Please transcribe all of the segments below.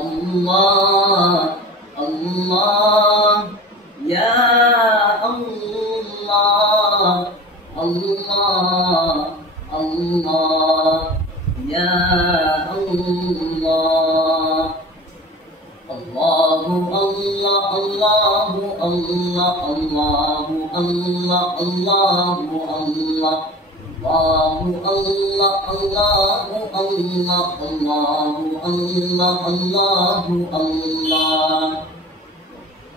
اللہ اللہ یا اللہ اللہ اللہ یا اللہ اللہ اللہ اللہ اللہ اللہ اللہ اللہ اللہ اللہ اللہ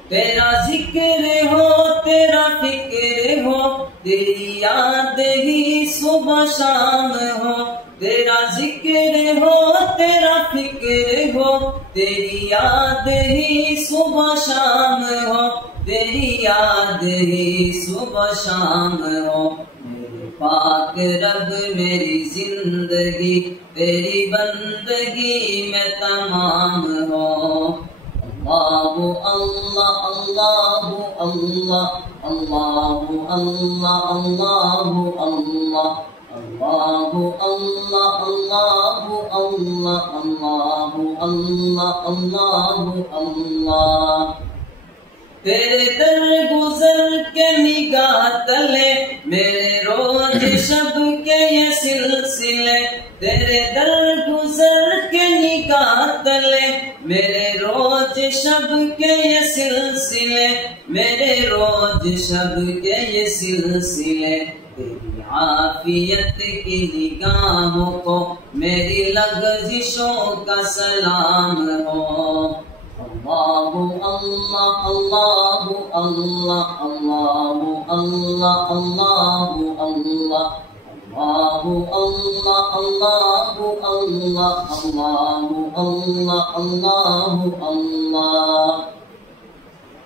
تیرا ذکر ہو تیرا فکر ہو تیری یاد ہی صبح شام ہو تیرا ذکر ہو تیرا فکر ہو تیری یاد ہی صبح شام ہو تیری یاد ہی صبح شام ہو پاک رب میری زندگی تیری بندگی میں تمام ہو اللہ اللہ اللہ اللہ اللہ اللہ اللہ اللہ اللہ اللہ اللہ اللہ اللہ اللہ اللہ تیرے در گزر کے نگاہ تلے میرے روز شب کے یہ سلسلے تیرے در گزر کے نگاہ تلے میرے روز شب کے یہ سلسلے میرے روز شب کے یہ سلسلے تیری عافیت کی نگاہوں کو میری لغزشوں کا سلام ہو اللہ اللہ اللہ اللہ اللہ اللہ اللہ اللہ اللہ اللہ اللہ اللہ اللہ اللہ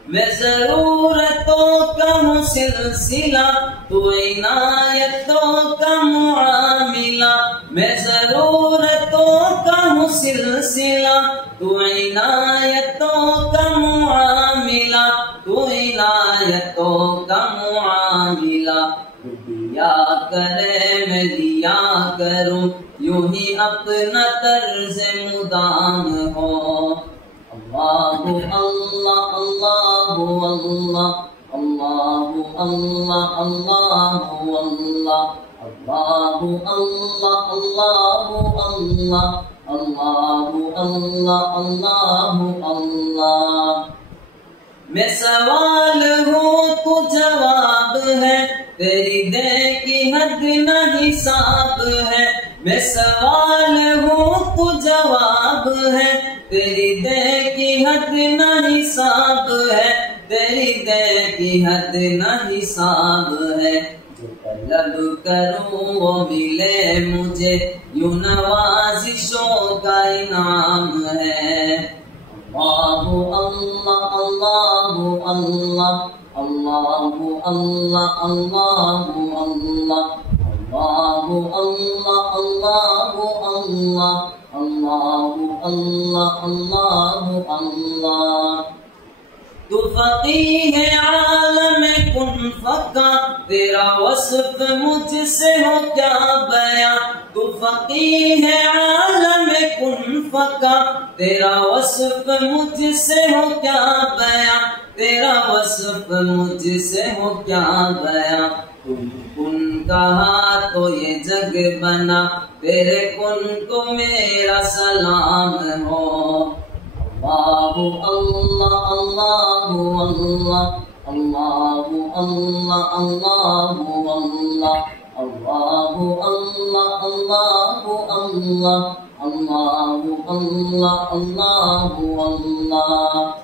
میں ضرورتوں کا ہوں سلسلہ تو عنایتوں کا معاملہ میں ضرورتوں کا ہوں سلسلہ تو عنایتوں کا معاملہ تو عنایتوں کا معاملہ تو دیا کرے میں دیا کروں یوں ہی اپنا طرز مدام ہو اللہ اللہ اللہ اللہ اللہ اللہ اللہ اللہ اللہ اللہ اللہ اللہ اللہ اللہ اللہ میں سوال ہوں تو جواب ہے تیری دے کی حد نہ حساب ہے میں سوال ہوں تو جواب ہے تیری دے کی حد نہ حساب ہے تیری دے کی حد نہ حساب ہے جو طلب کروں وہ ملے مجھے یوں نوازشوں کا انعام ہے اللہ اللہ اللہ اللہ اللہ اللہ اللہ اللہ اللہ اللہ اللہ اللہ اللہ اللہ اللہ تو فقیہ عالم کن فقہ تیرا وصف مجھ سے ہو کیا بیاں تو فقیہ عالم کن فقہ تیرا وصف مجھ سے ہو کیا بیاں تیرا وصف مجھ سے ہو کیا بیاں تم کن کہا تو یہ جگ بنا تیرے کن کو میرا سلام ہو اللہ اللہ اللہ اللہ اللہ اللہ اللہ اللہ اللہ اللہ اللہ اللہ اللہ اللہ اللہ اللہ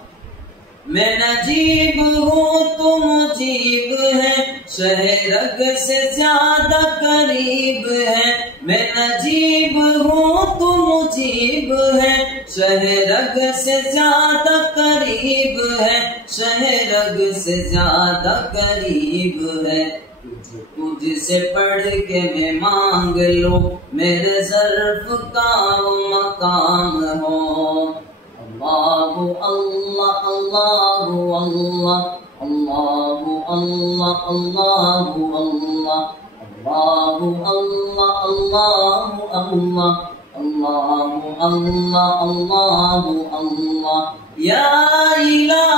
میں نجیب ہوں تو مجیب ہے شہ رگ سے زیادہ قریب ہے میں نجیب ہوں تو مجیب ہے شہ رگ سے زیادہ قریب ہے شہ رگ سے زیادہ قریب ہے تجھ سے پڑھ کے میں مانگ لو میرے ظرف کا مقام ہو اللہ اللہ اللہ اللہ اللہ اللہ اللہ اللہ اللہ اللہ اللہ اللہ اللہ اللہ اللہ اللہ یا الہ